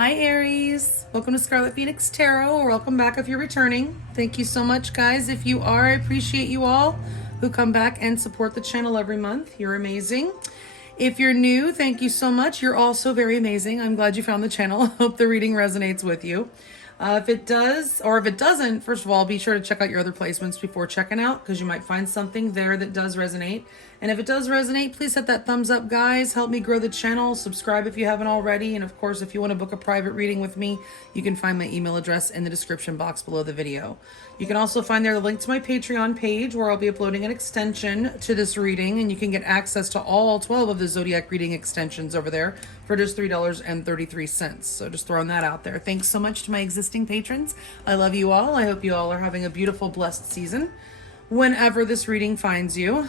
Hi Aries, welcome to Scarlet Phoenix Tarot, or welcome back if you're returning. Thank you so much guys. If you are, I appreciate you all who come back and support the channel every month. You're amazing. If you're new, thank you so much. You're also very amazing. I'm glad you found the channel. I hope the reading resonates with you. If it does, or if it doesn't, first of all, be sure to check out your other placements before checking out, because you might find something there that does resonate. And if it does resonate, please hit that thumbs up, guys. Help me grow the channel. Subscribe if you haven't already. And of course, if you want to book a private reading with me, you can find my email address in the description box below the video. You can also find there the link to my Patreon page, where I'll be uploading an extension to this reading, and you can get access to all 12 of the zodiac reading extensions over there for just $3.33. So just throwing that out there. Thanks so much to my existing patrons. I love you all. I hope you all are having a beautiful, blessed season whenever this reading finds you.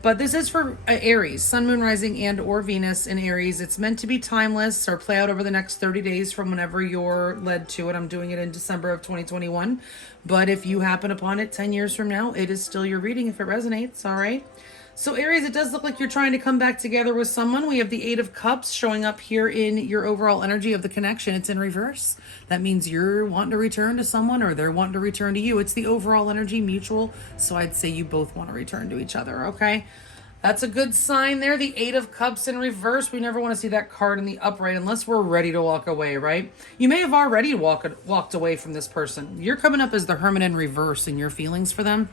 But this is for Aries, Sun, Moon, Rising, and or Venus in Aries. It's meant to be timeless or play out over the next 30 days from whenever you're led to it. I'm doing it in December of 2021. But if you happen upon it 10 years from now, it is still your reading if it resonates, all right? So Aries, it does look like you're trying to come back together with someone. We have the Eight of Cups showing up here in your overall energy of the connection. It's in reverse. That means you're wanting to return to someone, or they're wanting to return to you. It's the overall energy, mutual. So I'd say you both want to return to each other, okay? That's a good sign there. The Eight of Cups in reverse. We never want to see that card in the upright unless we're ready to walk away, right? You may have already walked away from this person. You're coming up as the Hermit in reverse in your feelings for them.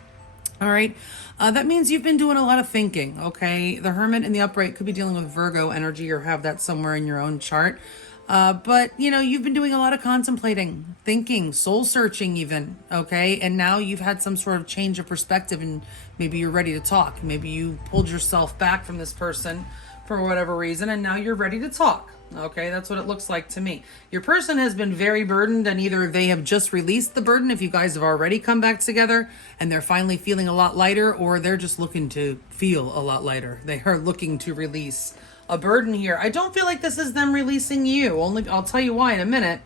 All right. That means you've been doing a lot of thinking, okay? The Hermit in the upright could be dealing with Virgo energy, or have that somewhere in your own chart. But, you know, you've been doing a lot of contemplating, thinking, soul searching even, okay? And now you've had some sort of change of perspective, and maybe you're ready to talk. Maybe you pulled yourself back from this person for whatever reason, and now you're ready to talk. Okay, that's what it looks like to me. Your person has been very burdened, and either they have just released the burden if you guys have already come back together and they're finally feeling a lot lighter, or they're just looking to feel a lot lighter. They are looking to release a burden here. I don't feel like this is them releasing you. Only I'll tell you why in a minute.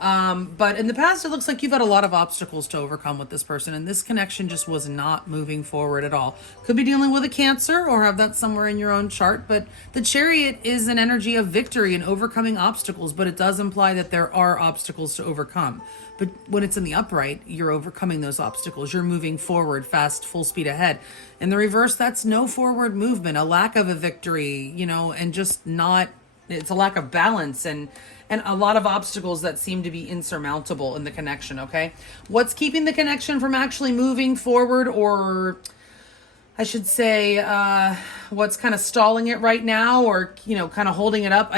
But in the past, it looks like you've had a lot of obstacles to overcome with this person, and this connection just was not moving forward at all. Could be dealing with a Cancer, or have that somewhere in your own chart, but the Chariot is an energy of victory and overcoming obstacles, but it does imply that there are obstacles to overcome. But when it's in the upright, you're overcoming those obstacles. You're moving forward fast, full speed ahead. In the reverse, that's no forward movement, a lack of a victory, you know, and just not, it's a lack of balance and a lot of obstacles that seem to be insurmountable in the connection, okay? What's keeping the connection from actually moving forward, or I should say, what's kind of stalling it right now, or, you know, kind of holding it up?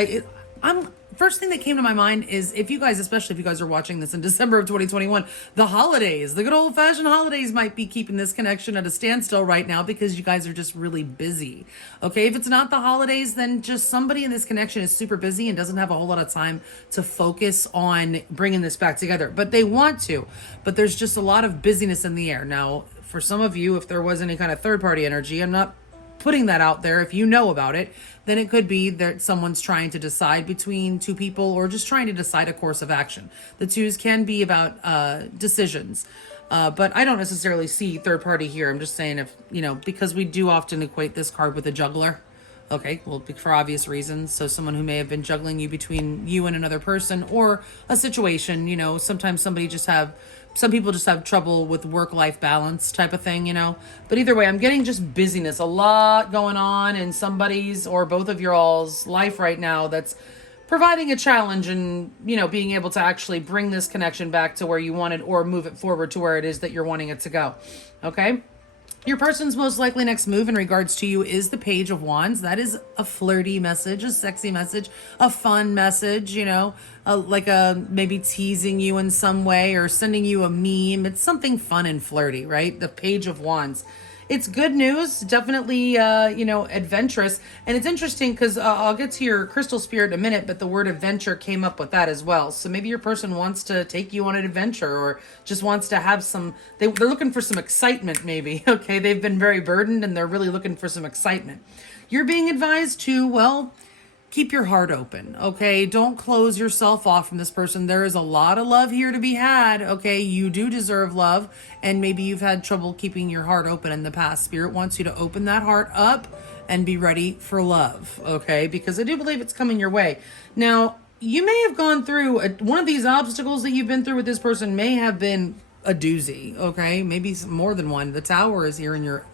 First thing that came to my mind is, if you guys, especially if you guys are watching this in December of 2021, the holidays, the good old fashioned holidays might be keeping this connection at a standstill right now, because you guys are just really busy. Okay, if it's not the holidays, then just somebody in this connection is super busy and doesn't have a whole lot of time to focus on bringing this back together. But they want to, but there's just a lot of busyness in the air. Now, for some of you, if there was any kind of third party energy, I'm not putting that out there. If you know about it, then it could be that someone's trying to decide between two people, or just trying to decide a course of action. The twos can be about decisions, but I don't necessarily see third party here. I'm just saying, if, you know, because we do often equate this card with a juggler. Okay, well, for obvious reasons. So someone who may have been juggling you between you and another person, or a situation, you know, sometimes some people just have trouble with work-life balance type of thing, you know. But either way, I'm getting just busyness, a lot going on in somebody's or both of your all's life right now that's providing a challenge, and, you know, being able to actually bring this connection back to where you want it, or move it forward to where it is that you're wanting it to go. Okay? Your person's most likely next move in regards to you is the Page of Wands. That is a flirty message, a sexy message, a fun message, you know, like maybe teasing you in some way, or sending you a meme. It's something fun and flirty, right? The Page of Wands. It's good news, definitely, you know, adventurous. And it's interesting because I'll get to your crystal spirit in a minute, but the word adventure came up with that as well. So maybe your person wants to take you on an adventure, or just wants to have some, they're looking for some excitement maybe, okay? They've been very burdened and they're really looking for some excitement. You're being advised to, well, keep your heart open, okay? Don't close yourself off from this person. There is a lot of love here to be had, okay? You do deserve love, and maybe you've had trouble keeping your heart open in the past. Spirit wants you to open that heart up and be ready for love, okay? Because I do believe it's coming your way. Now, you may have gone through one of these obstacles that you've been through with this person may have been a doozy, okay? Maybe more than one. The Tower is here in your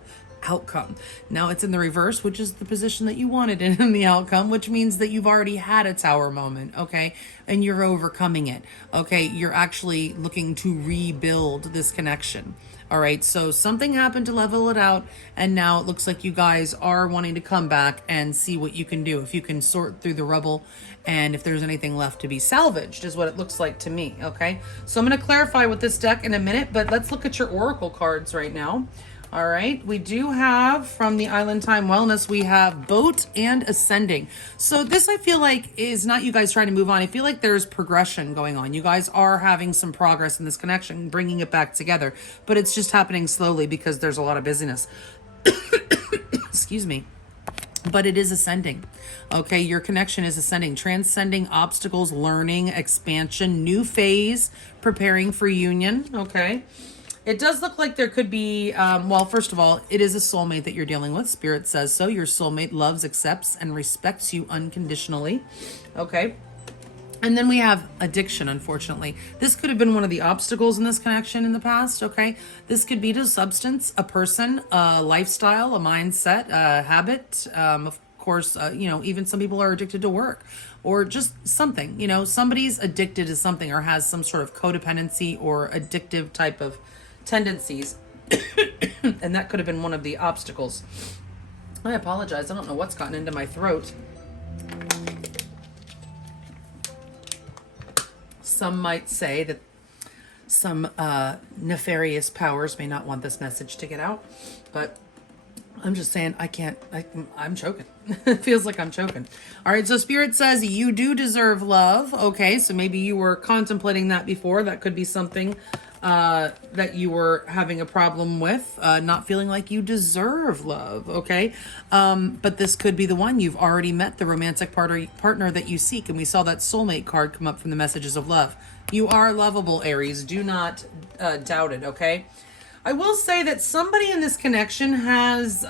outcome. Now it's in the reverse, which is the position that you wanted in the outcome, which means that you've already had a Tower moment, okay? And you're overcoming it, okay? You're actually looking to rebuild this connection. All right, so something happened to level it out, and now it looks like you guys are wanting to come back and see what you can do. If you can sort through the rubble, and if there's anything left to be salvaged, is what it looks like to me, okay? So I'm going to clarify with this deck in a minute, but let's look at your oracle cards right now. All right, we do have from the Island Time Wellness, we have Boat and Ascending. So this I feel like is not you guys trying to move on. I feel like there's progression going on. You guys are having some progress in this connection, bringing it back together, but it's just happening slowly because there's a lot of busyness. Excuse me. But it is ascending. Okay, your connection is ascending, transcending obstacles, learning, expansion, new phase, preparing for union. Okay. It does look like there could be, well, first of all, it is a soulmate that you're dealing with. Spirit says so. Your soulmate loves, accepts, and respects you unconditionally. Okay. And then we have addiction, unfortunately. This could have been one of the obstacles in this connection in the past, okay? This could be to substance, a person, a lifestyle, a mindset, a habit. Of course, you know, even some people are addicted to work or just something, you know, somebody's addicted to something or has some sort of codependency or addictive type of tendencies. And that could have been one of the obstacles. I apologize. I don't know what's gotten into my throat. Some might say that some nefarious powers may not want this message to get out, but I'm just saying I'm choking. It feels like I'm choking. All right, so Spirit says you do deserve love. Okay, so maybe you were contemplating that before. That could be something that you were having a problem with, not feeling like you deserve love, okay? But this could be the one. You've already met the romantic partner that you seek, and we saw that soulmate card come up from the messages of love. You are lovable, Aries. Do not doubt it, okay? I will say that somebody in this connection has...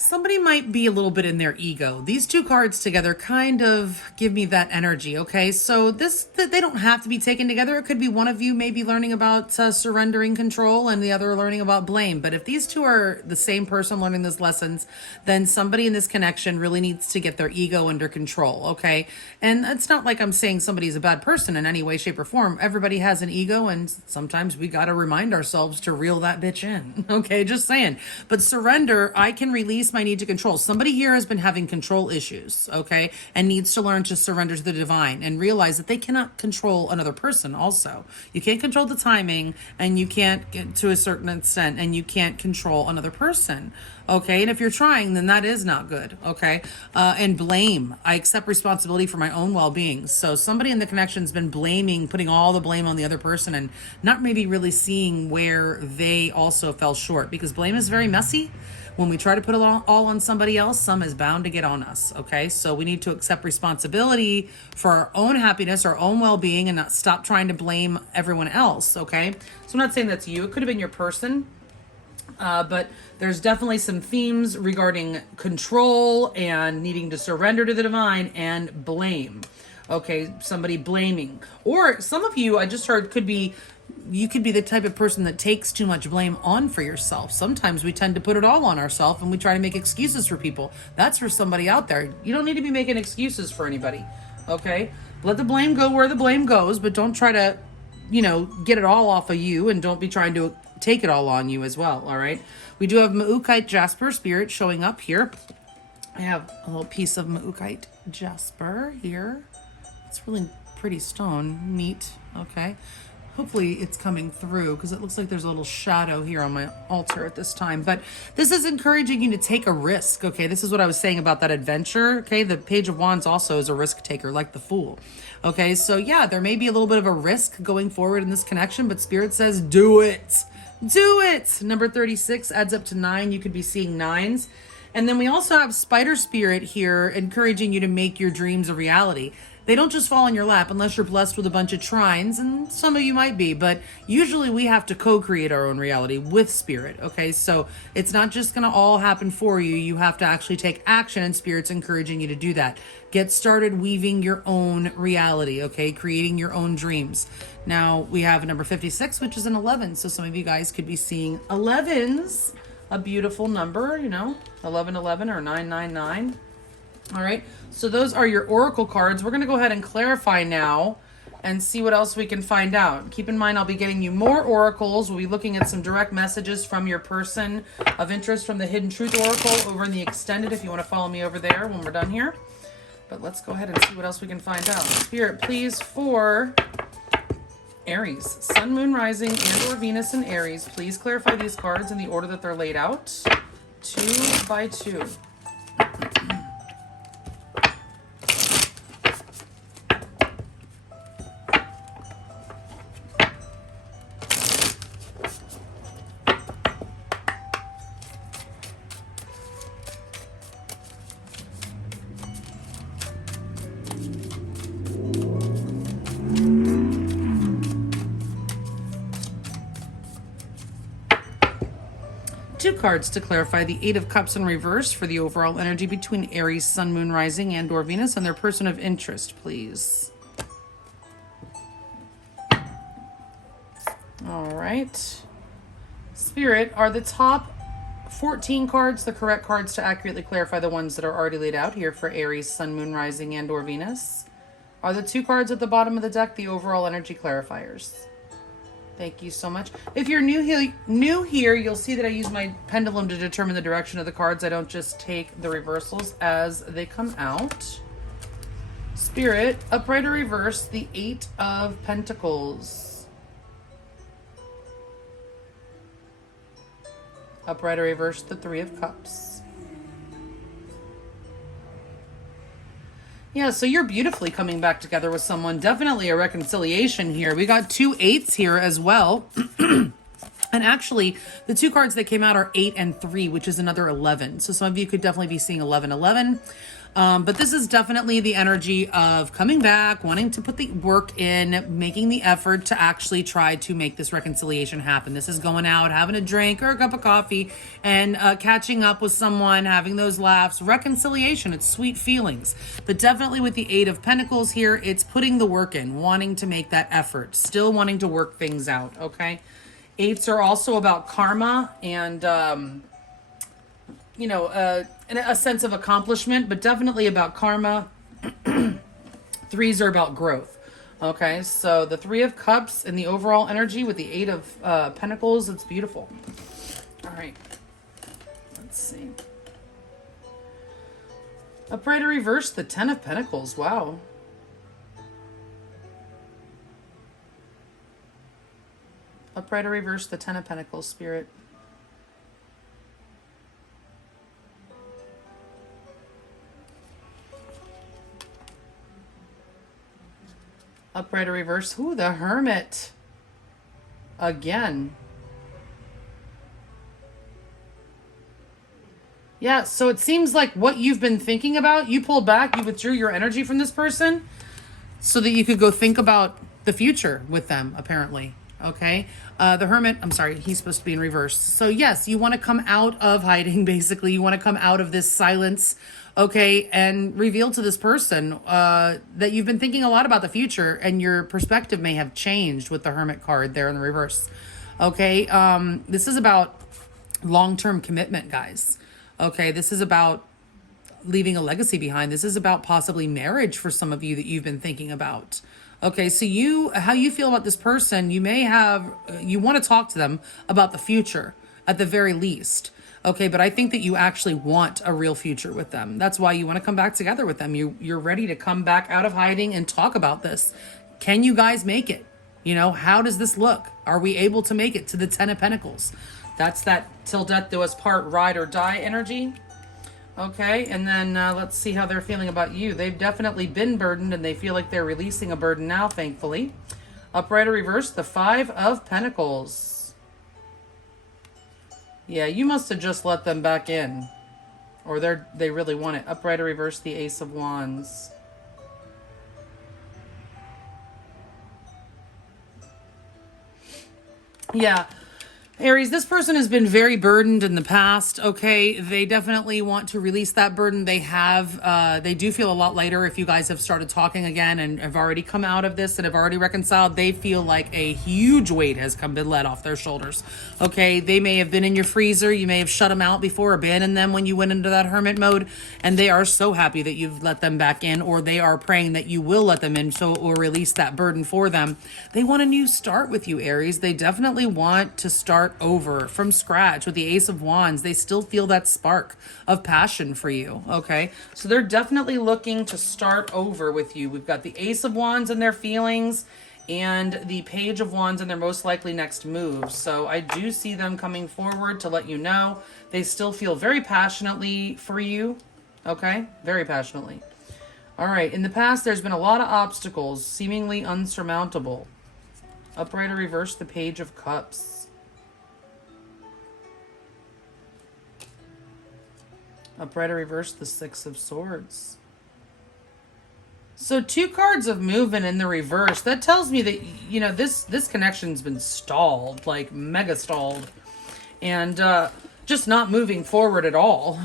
somebody might be a little bit in their ego. These two cards together kind of give me that energy, okay? So they don't have to be taken together. It could be one of you maybe learning about surrendering control and the other learning about blame. But if these two are the same person learning those lessons, then somebody in this connection really needs to get their ego under control, okay? And it's not like I'm saying somebody's a bad person in any way, shape, or form. Everybody has an ego, and sometimes we got to remind ourselves to reel that bitch in, okay? Just saying. But surrender, I can release my need to control. Somebody here has been having control issues, okay, and needs to learn to surrender to the divine and realize that they cannot control another person. Also, you can't control the timing, and you can't get to a certain extent, and you can't control another person, okay? And if you're trying, then that is not good, okay? And blame. I accept responsibility for my own well-being. So somebody in the connection's been blaming, putting all the blame on the other person and not maybe really seeing where they also fell short, because blame is very messy. When we try to put it all on somebody else, some is bound to get on us, okay? So we need to accept responsibility for our own happiness, our own well-being, and not stop trying to blame everyone else, okay? So I'm not saying that's you. It could have been your person, but there's definitely some themes regarding control and needing to surrender to the divine and blame, okay? Somebody blaming. Or some of you, I just heard, you could be the type of person that takes too much blame on for yourself. Sometimes we tend to put it all on ourselves and we try to make excuses for people. That's for somebody out there. You don't need to be making excuses for anybody, okay? Let the blame go where the blame goes, but don't try to, you know, get it all off of you, and don't be trying to take it all on you as well, all right? We do have Maukite Jasper Spirit showing up here. I have a little piece of Maukite Jasper here. It's really pretty stone. Neat, okay? Hopefully it's coming through, because it looks like there's a little shadow here on my altar at this time. But this is encouraging you to take a risk, okay? This is what I was saying about that adventure, okay? The Page of Wands also is a risk taker, like the Fool, okay? So yeah, there may be a little bit of a risk going forward in this connection, but Spirit says do it. Do it! Number 36 adds up to 9. You could be seeing 9s. And then we also have Spider Spirit here encouraging you to make your dreams a reality. They don't just fall in your lap unless you're blessed with a bunch of trines, and some of you might be, but usually we have to co-create our own reality with spirit, okay? So it's not just going to all happen for you. You have to actually take action, and spirit's encouraging you to do that. Get started weaving your own reality, okay? Creating your own dreams. Now, we have number 56, which is an 11. So some of you guys could be seeing 11s, a beautiful number, you know, 1111 or 999. All right, so those are your oracle cards. We're going to go ahead and clarify now and see what else we can find out. Keep in mind, I'll be getting you more oracles. We'll be looking at some direct messages from your person of interest from the Hidden Truth Oracle over in the Extended, if you want to follow me over there when we're done here. But let's go ahead and see what else we can find out. Spirit, please, for Aries, Sun, Moon, Rising, and or Venus in Aries, please clarify these cards in the order that they're laid out, 2 by 2. Two cards to clarify the Eight of Cups in reverse for the overall energy between Aries, Sun, Moon, Rising, and or Venus and their person of interest, please. All right. Spirit, are the top 14 cards the correct cards to accurately clarify the ones that are already laid out here for Aries, Sun, Moon, Rising, and or Venus? Are the two cards at the bottom of the deck the overall energy clarifiers? Thank you so much. If you're new here, you'll see that I use my pendulum to determine the direction of the cards. I don't just take the reversals as they come out. Spirit, upright or reverse, the Eight of Pentacles. Upright or reverse, the Three of Cups. Yeah, so you're beautifully coming back together with someone. Definitely a reconciliation here. We got two eights here as well. And actually, the two cards that came out are 8 and 3, which is another 11. So some of you could definitely be seeing 1111. But this is definitely the energy of coming back, wanting to put the work in, making the effort to actually try to make this reconciliation happen. This is going out, having a drink or a cup of coffee, and catching up with someone, having those laughs. Reconciliation, it's sweet feelings. But definitely with the Eight of Pentacles here, it's putting the work in, wanting to make that effort, still wanting to work things out, okay? Eights are also about karma and, you know, a sense of accomplishment, but definitely about karma. Threes are about growth. Okay, so the Three of Cups and the overall energy with the Eight of Pentacles, it's beautiful. All right, let's see. Upright or reverse, the Ten of Pentacles. Wow. Upright or reverse, the Ten of Pentacles, Spirit. Upright or reverse. Ooh, the Hermit. Again. Yeah, so it seems like what you've been thinking about, you pulled back, you withdrew your energy from this person so that you could go think about the future with them, apparently. Okay? The Hermit, I'm sorry, he's supposed to be in reverse. So yes, you want to come out of hiding, basically. You want to come out of this silence, okay, and reveal to this person that you've been thinking a lot about the future and your perspective may have changed with the Hermit card there in the reverse. Okay? This is about long-term commitment, guys. Okay? This is about leaving a legacy behind. This is about possibly marriage for some of you that you've been thinking about. Okay, so how you feel about this person, you want to talk to them about the future at the very least. Okay, but I think that you actually want a real future with them. That's why you want to come back together with them. You're ready to come back out of hiding and talk about this. Can you guys make it? You know, how does this look? Are we able to make it to the Ten of Pentacles? That's that till death do us part, ride or die energy. Okay, and then let's see how they're feeling about you. They've definitely been burdened, and they feel like they're releasing a burden now, thankfully. Upright or reverse, the Five of Pentacles. Yeah, you must have just let them back in. Or they really want it. Upright or reverse, the Ace of Wands. Yeah. Aries, this person has been very burdened in the past, okay? They definitely want to release that burden. They do feel a lot lighter if you guys have started talking again and have already come out of this and have already reconciled. They feel like a huge weight has been let off their shoulders, okay? They may have been in your freezer. You may have shut them out before, abandoned them when you went into that hermit mode, and they are so happy that you've let them back in, or they are praying that you will let them in so it will release that burden for them. They want a new start with you, Aries. They definitely want to start over from scratch with the Ace of Wands. They still feel that spark of passion for you, okay? So they're definitely looking to start over with you. We've got the Ace of Wands and their feelings and the Page of Wands and their most likely next move. So I do see them coming forward to let you know they still feel very passionately for you, okay? Very passionately. All right, in the past, there's been a lot of obstacles, seemingly unsurmountable. Upright or reverse, the Page of Cups. Upright or reverse, the Six of Swords. So 2 cards of movement in the reverse. That tells me that, you know, this connection's been stalled, like mega stalled. And just not moving forward at all.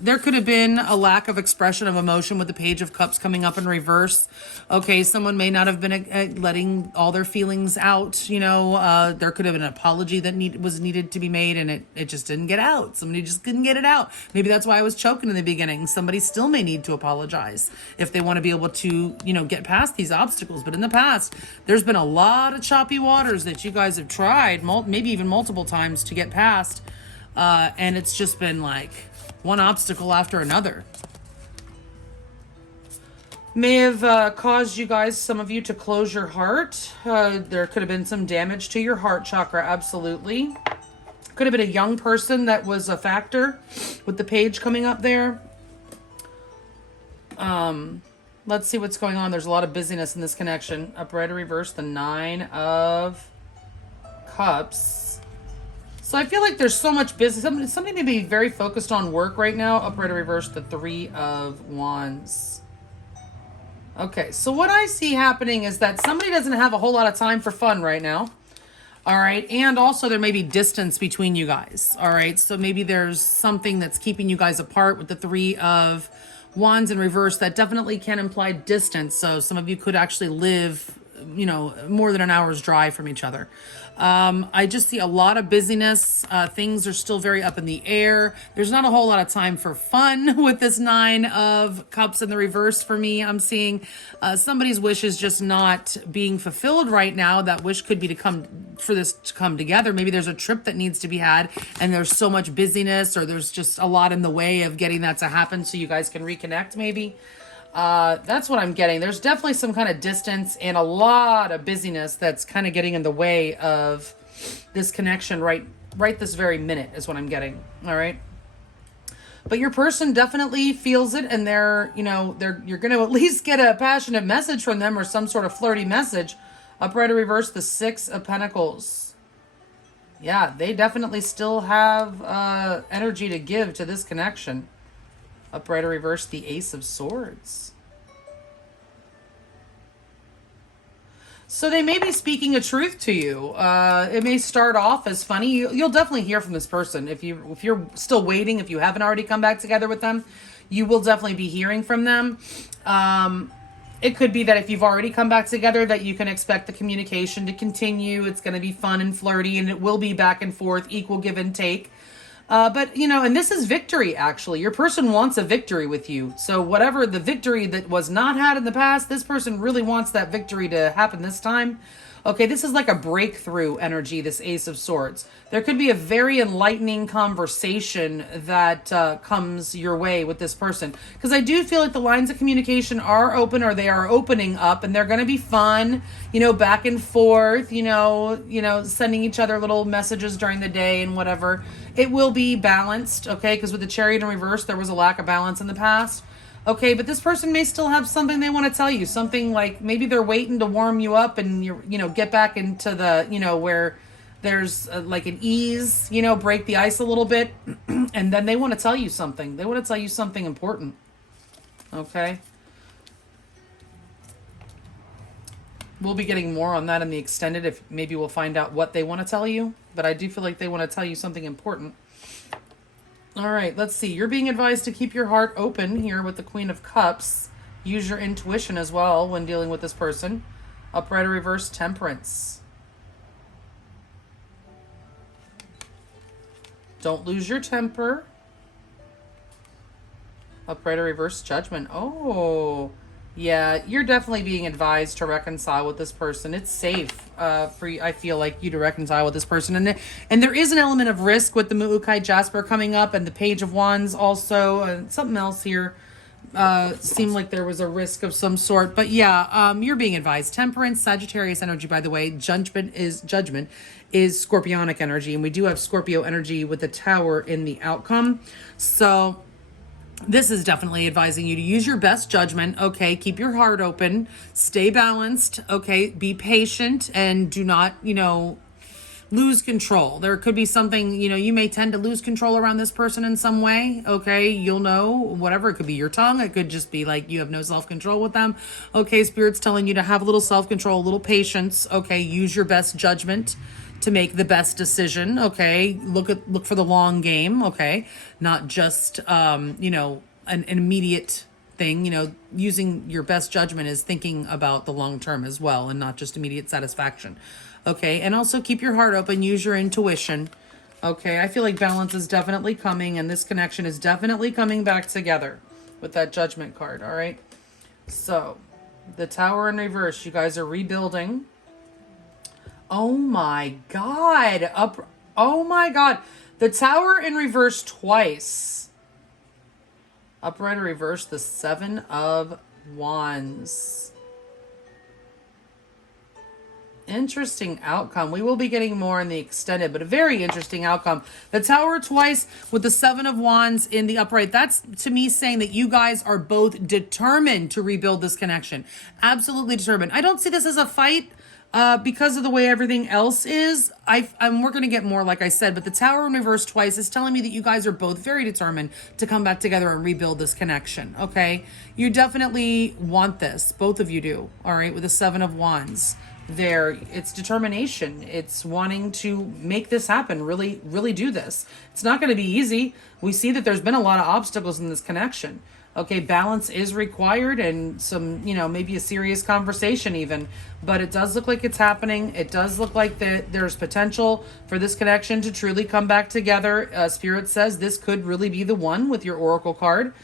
There could have been a lack of expression of emotion with the Page of Cups coming up in reverse. Okay, someone may not have been letting all their feelings out, you know. There could have been an apology that was needed to be made, and it just didn't get out. Somebody just couldn't get it out. Maybe that's why I was choking in the beginning. Somebody still may need to apologize if they want to be able to, you know, get past these obstacles. But in the past, there's been a lot of choppy waters that you guys have tried, maybe even multiple times, to get past. And it's just been like one obstacle after another. May have caused you guys, some of you, to close your heart. There could have been some damage to your heart chakra, absolutely. Could have been a young person that was a factor with the Page coming up there. Let's see what's going on. There's a lot of busyness in this connection. Upright or reverse, the 9 of Cups. So I feel like there's so much business. Somebody may be very focused on work right now. Upright or reverse, the 3 of Wands. Okay, so what I see happening is that somebody doesn't have a whole lot of time for fun right now. All right, and also there may be distance between you guys. All right, so maybe there's something that's keeping you guys apart with the 3 of Wands in reverse. That definitely can imply distance. So some of you could actually live, you know, more than an hour's drive from each other. I just see a lot of busyness. Things are still very up in the air. There's not a whole lot of time for fun with this 9 of Cups in the reverse for me. I'm seeing somebody's wish is just not being fulfilled right now. That wish could be for this to come together. Maybe there's a trip that needs to be had and there's so much busyness, or there's just a lot in the way of getting that to happen so you guys can reconnect maybe. That's what I'm getting. There's definitely some kind of distance and a lot of busyness that's kind of getting in the way of this connection right this very minute is what I'm getting. All right. But your person definitely feels it, and you're going to at least get a passionate message from them or some sort of flirty message. Upright or reverse, the 6 of Pentacles. Yeah, they definitely still have energy to give to this connection. Upright or reverse, the Ace of Swords. So they may be speaking a truth to you. It may start off as funny. You'll definitely hear from this person. If you're still waiting, if you haven't already come back together with them, you will definitely be hearing from them. It could be that if you've already come back together, that you can expect the communication to continue. It's going to be fun and flirty, and it will be back and forth, equal give and take. But, you know, and this is victory, actually. Your person wants a victory with you. So whatever the victory that was not had in the past, this person really wants that victory to happen this time. Okay, this is like a breakthrough energy, this Ace of Swords. There could be a very enlightening conversation that comes your way with this person. Because I do feel like the lines of communication are open, or they are opening up, and they're going to be fun, you know, back and forth, you know, sending each other little messages during the day and whatever. It will be balanced, okay? Because with the Chariot in reverse, there was a lack of balance in the past. Okay, but this person may still have something they want to tell you. Something like maybe they're waiting to warm you up and get back into the, where there's like an ease, break the ice a little bit. And then they want to tell you something. They want to tell you something important. Okay. We'll be getting more on that in the extended. If maybe we'll find out what they want to tell you. But I do feel like they want to tell you something important. All right, let's see. You're being advised to keep your heart open here with the Queen of Cups. Use your intuition as well when dealing with this person. Upright or reverse, Temperance. Don't lose your temper. Upright or reverse, Judgment. Oh, yeah, you're definitely being advised to reconcile with this person. It's safe for you, I feel like, you to reconcile with this person. And there is an element of risk with the Muukai Jasper coming up and the Page of Wands also. And something else here seemed like there was a risk of some sort. But yeah, you're being advised. Temperance, Sagittarius energy, by the way. Judgment is Scorpionic energy. And we do have Scorpio energy with the Tower in the outcome. So this is definitely advising you to use your best judgment, okay? Keep your heart open, stay balanced, okay? Be patient and do not, lose control. There could be something, you may tend to lose control around this person in some way, okay? You'll know, whatever. It could be your tongue. It could just be like you have no self-control with them. Okay, Spirit's telling you to have a little self-control, a little patience, okay? Use your best judgment to make the best decision, okay? Look for the long game, okay? Not just an immediate thing. Using your best judgment is thinking about the long term as well and not just immediate satisfaction. Okay, and also keep your heart open, use your intuition. Okay, I feel like balance is definitely coming and this connection is definitely coming back together with that Judgment card, all right? So, the Tower in reverse, you guys are rebuilding. Oh my God. Oh my God. The Tower in reverse twice. Upright or reverse, the Seven of Wands. Interesting outcome. We will be getting more in the extended, but a very interesting outcome. The Tower twice with the Seven of Wands in the upright. That's, to me, saying that you guys are both determined to rebuild this connection. Absolutely determined. I don't see this as a fight. Because of the way everything else is, we're going to get more, like I said, but the Tower in reverse twice is telling me that you guys are both very determined to come back together and rebuild this connection, okay? You definitely want this. Both of you do, all right, with the Seven of Wands. It's determination. It's wanting to make this happen, really, really do this. It's not going to be easy. We see that there's been a lot of obstacles in this connection. Okay, balance is required and some, maybe a serious conversation even, but it does look like it's happening. It does look like there's potential for this connection to truly come back together. Spirit says this could really be the one with your Oracle card.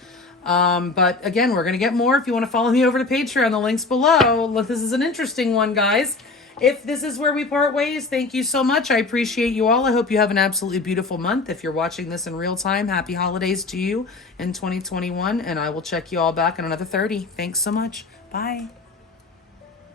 But again, we're going to get more. If you want to follow me over to Patreon, the link's below. This is an interesting one, guys. If this is where we part ways, thank you so much. I appreciate you all. I hope you have an absolutely beautiful month. If you're watching this in real time, happy holidays to you in 2021. And I will check you all back in another 30. Thanks so much. Bye.